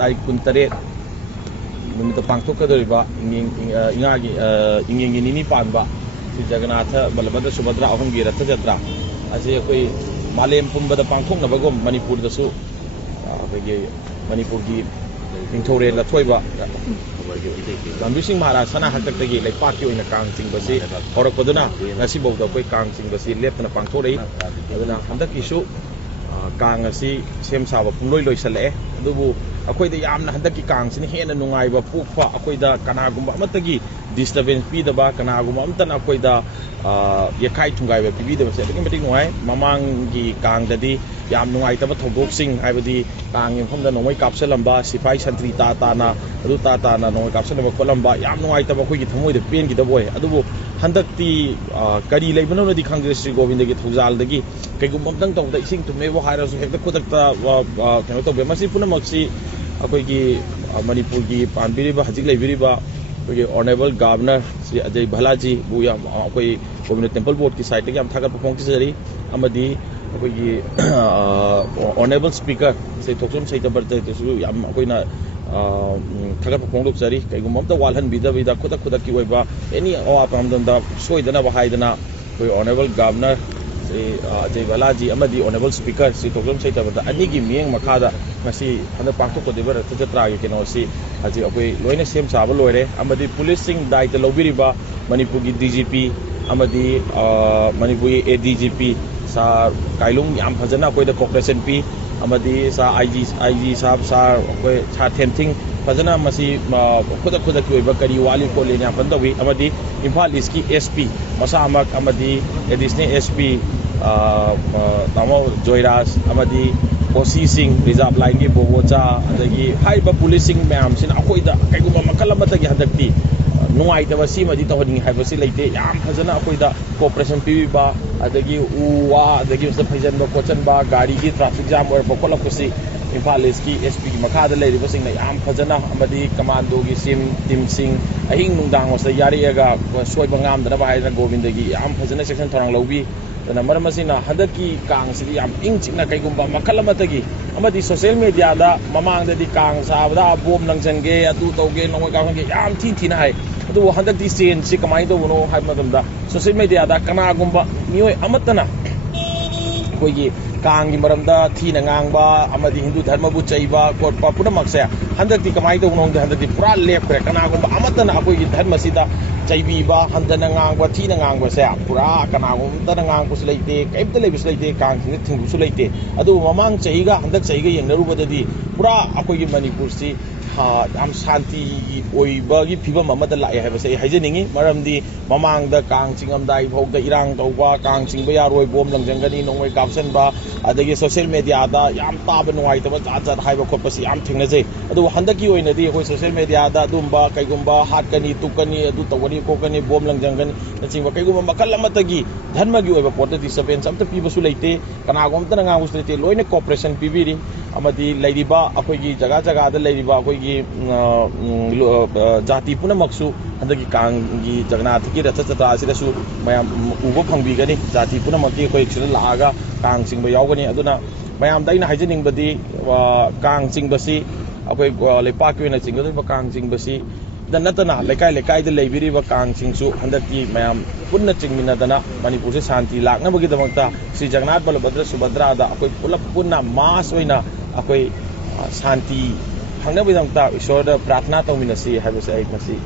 तारीख 23 नुमित पांथोकदोरिबा इंगागी इंगेंगी निनी पानबा श्री जगन्नाथ बलभद्र सुभद्रा अहुमगी रथ यात्रा असे अखोई मालेम पुंबदा पांथोकनबगोम मणिपुरदसु अखोई मणिपुरगी निंथौरे लथोइबा Gambising Mahara Sana Haktagi like Paki in a counting basi or a Koduna Nasibo the quick counting basi left in a Pangtori Handak issue Kangasi same Saba Pulo Sale Dubu Akoy the Yam Handaki Kangs in Hen and Nungaiba Pupa Akoida Kanaguma Matagi disturbance Pidaba Kanaguma Amtan Akoida Yakai Tungai Pida setting why Mamangi Kang Dadi Yam Nungaitaba boxing Ibadi Kang from the Nomai Kapsalamba Sipai Santri Tatana Rutata no Kapsalamba Colamba Yam Nuaitaba Quick the pain get away Adubo Handaki Kadi Labano the Congress Govindajee Huzaldagi Kagumam of the sing to Mevo Hiras have the Kotaka Kanoto Bemasi Punamaxi Akoigi Manipurgi Panbiriba Hajila Viriba Honorable Governor Ajay Balaji Buya Akoi Government Temple Board ki site am thagar perform kisari amadi akoi Honorable Speaker se thoksum sai tabarte su am akoi na thagar perform lok sari kai gumam ta walhan bida khuda ki oiba any awa pamdan da soidana bahaidana koi Honorable Governor Ajay Balaji amadi Honorable Speaker se thoksum sai tabata ani gi mieng makhada masi handa pakto ko debar ta tra gi keno si aji akoi loina sem saba loire amadi policing daita lobiriba Manipur gi DGP amadi Manipur ADGP sa kailung yam phajana koi da cooperation pi amadi sa IG sab sa koi cha themthing phajana masi khuda ki oiba kari wali ko le nya pandawi amadi Imphal East ki SP masa amak amadi additional SP tamo Joyras amadi OC Singh Reserve Line ki Bogocha adagi haiba policing mayam sin akoi da kaiguma makala matagi hadakti Nuai the Wasima di Tawing have a silate, Yam Hazana Akoida, Cooperation Piba, Adagi Uwa, the gives the Pajan Kotanba, Gari, traffic jam or Pokolakusi, Impaleski, SP Makada lady was saying Yam Hazana, Amadi, Commando, Sim, Tim Singh, a Hingdang was the Yariaga, Soibangam, the Navaja Govindajee, Yam Hazana section Torang Lobi. The Namamasina, Hadaki, Kang, City, Inch in a Kagumba, Makalamatagi, Amadi social media, Mamang the Kang, Savada, Boom Langsange, Atutoge, Nomaka, Yam Tintinai, do 100 DC and Sikamaido, no Hamadanda, social media, Kanagumba, New Amatana, Kogi, Kang, Maranda, Tina Ngamba, Amadi Hindu Dharmabu Chaiba, Papuna Maxia, 100 Tikamaido, no, the 100 Pra left, Kanagumba, Amatana, Kogi, Dharmasida. Chaibiba, Handananga, Tina Nanga, Pura, Kanagum, Tanang was late, kept the labels late, can't think so late. Adu Mamang Chaiga, and that Chaiga and Narubadi, Pura, Akoy Manipursi, Am Santi, Oibagi, people Mamata, I have a say, Hajaningi, Maramdi, Mamang, the Kang Singam Dai, Hog, the Irang, Towa, Kang Singbaya, Roy Bom, Langangani, no way Kapsanba, the social media, Yam Tab and White, but at Hyper Corpus, Yam Tingaze. Adu Handaki in the day, social media, Dumba, Kagumba, Hatkani, Tukani, Dutawani. Kokani bom lang jangan naching ba kayo makala matagi dhanma gi oiba porta disappearance am ta piba su leite kana gom ta nga us leite loine cooperation pibiri amadi leiriba akoi gi jaga da leiriba akoi gi jati puna maksu handagi kang gi jagnath gi ratha chata asida su mayam ubo phangbi gani jati puna makki akoi chuna laaga kang singba yaugani aduna mayam daina haijening badi kang singbasi akoi lepa ki na singga ba kang singbasi Natana, Lekai the Labiri Kang Singsu, 100 Mayam, Puna Chingminadana, Manipur Santi, Lak Nabagidamata, Sri Jagannath Balabhadra Subhadra, Akoi Puna Mas Wina, Akoi Santi, Hangnabidamta, Shoda Pratna Tominasi, have a say, Masi.